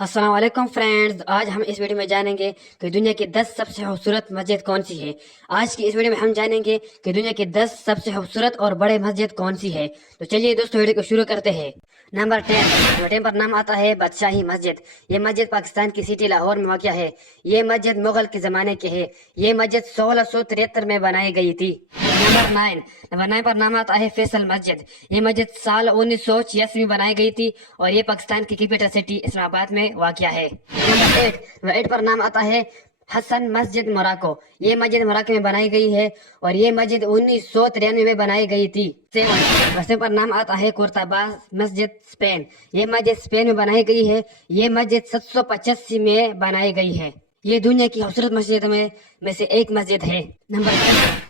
السلام علیکم فرینڈز، آج ہم اس ویڈیو میں جانیں گے کہ دنیا کی 10 سب سے خوبصورت مسجد کون سی ہے۔ آج کی اس ویڈیو میں ہم جانیں گے کہ دنیا کی 10 سب سے خوبصورت اور بڑے مسجد کون سی ہے۔ تو چلیے دوستو ویڈیو کو شروع کرتے ہیں۔ نمبر 10 پر نام آتا ہے بادشاہی مسجد۔ یہ مسجد پاکستان کی سٹی لاہور میں واقع ہے۔ یہ مسجد مغل کے زمانے کی ہے۔ یہ مسجد 1673 میں بنائی گئی تھی۔ نمبر 9 پر نام آتا ہے فیصل مسجد۔ یہ مسجد سال 1986 میں بنائی گئی تھی اور یہ پاکستان کی کیپٹل سٹی اسلام آباد میں واقع ہے۔ نمبر 8 پر نام آتا ہے حسن مسجد موراکو۔ یہ مسجد موراکو میں بنائی گئی ہے اور یہ مسجد 1993 میں بنائی گئی تھی۔ 7 پر نام آتا ہے قرطبہ مسجد اسپین۔ یہ مسجد اسپین میں بنائی گئی ہے۔ یہ مسجد 785 میں بنائی گئی ہے۔ یہ دنیا کی خوبصورت مسجدوں میں سے ایک مسجد ہے۔ نمبر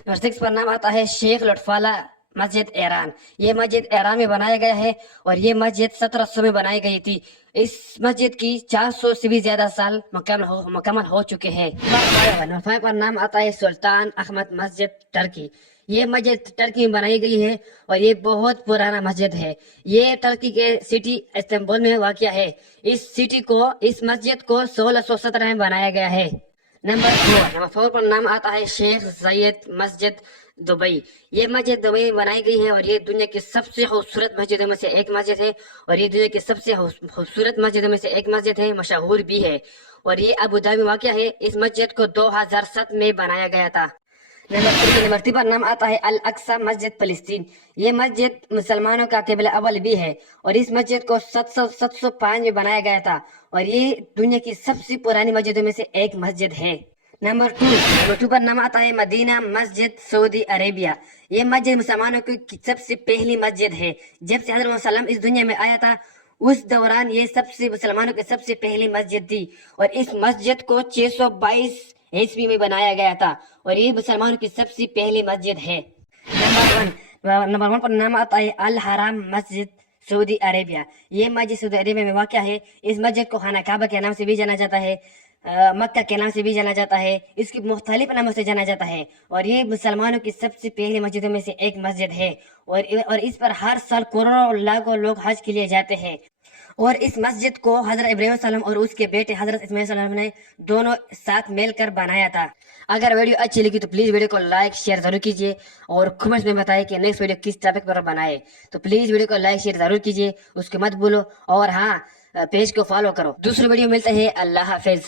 6 پر نام آتا ہے شیخ لطفالہ مسجد ایران۔ یہ مسجد ایران میں بنایا گیا ہے اور یہ مسجد 1700 میں بنائی گئی تھی۔ اس مسجد کی 400 سے بھی زیادہ سال مکمل ہو چکے ہیں۔ نمبر 5 پر نام آتا ہے سلطان احمد مسجد ٹرکی۔ یہ مسجد ٹرکی میں بنائی گئی ہے اور یہ بہت پرانا مسجد ہے۔ یہ ٹرکی کے سٹی استنبول میں واقع ہے۔ اس مسجد کو 1617 میں بنایا گیا ہے۔ نمبر 4 پر نام آتا ہے شیخ زاید مسجد دبئی۔ یہ مسجد دبئی میں بنائی گئی ہے اور یہ دنیا کی سب سے خوبصورت مسجدوں میں سے ایک مسجد ہے اور یہ دنیا کی سب سے خوبصورت مسجدوں میں سے ایک مسجد ہے، مشہور بھی ہے اور یہ ابوظہبی میں واقع ہے۔ اس مسجد کو 2007 میں بنایا گیا تھا۔ نمبر 3 پر نام آتا ہے الاقصی مسجد فلسطین۔ یہ مسجد مسلمانوں کا قبلہ اول بھی ہے اور اس مسجد کو 705 میں بنایا گیا تھا اور یہ دنیا کی سب سے پرانی مسجدوں میں سے ایک مسجد ہے۔ نمبر 2 پر نام آتا ہے مدینہ مسجد سعودی عربیہ۔ یہ مسجد مسلمانوں کی سب سے پہلی مسجد ہے۔ جب سے حضرت وسلم اس دنیا میں آیا تھا اس دوران یہ مسلمانوں کی سب سے پہلی مسجد تھی اور اس مسجد کو 622 عیسوی میں بنایا گیا تھا اور یہ مسلمانوں کی سب سے پہلی مسجد ہے۔ نمبر 1 پر نام آتا ہے الحرام مسجد سعودی عربیہ۔ یہ مسجد سعودی عربیہ میں واقع ہے۔ اس مسجد کو خانہ کعبہ کے نام سے بھی جانا جاتا ہے، مکہ کے نام سے بھی جانا جاتا ہے، اس کی مختلف ناموں سے جانا جاتا ہے اور یہ مسلمانوں کی سب سے پہلی مسجدوں میں سے ایک مسجد ہے اور اس پر ہر سال کروڑوں لاکھوں لوگ حج کے لیے جاتے ہیں اور اس مسجد کو حضرت ابراہیم علیہ السلام اور اس کے بیٹے حضرت اسماعیل علیہ السلام نے دونوں ساتھ مل کر بنایا تھا۔ اگر ویڈیو اچھی لگی تو پلیز ویڈیو کو لائک شیئر ضرور کیجیے اور کمنٹس میں بتائیں کہ نیکسٹ ویڈیو کس ٹاپک پر بنائے۔ تو پلیز ویڈیو کو لائک شیئر ضرور کیجیے، اس کو مت بھولو اور ہاں پیج کو فالو کرو۔ دوسرے ویڈیو ملتے ہیں۔ اللہ حافظ۔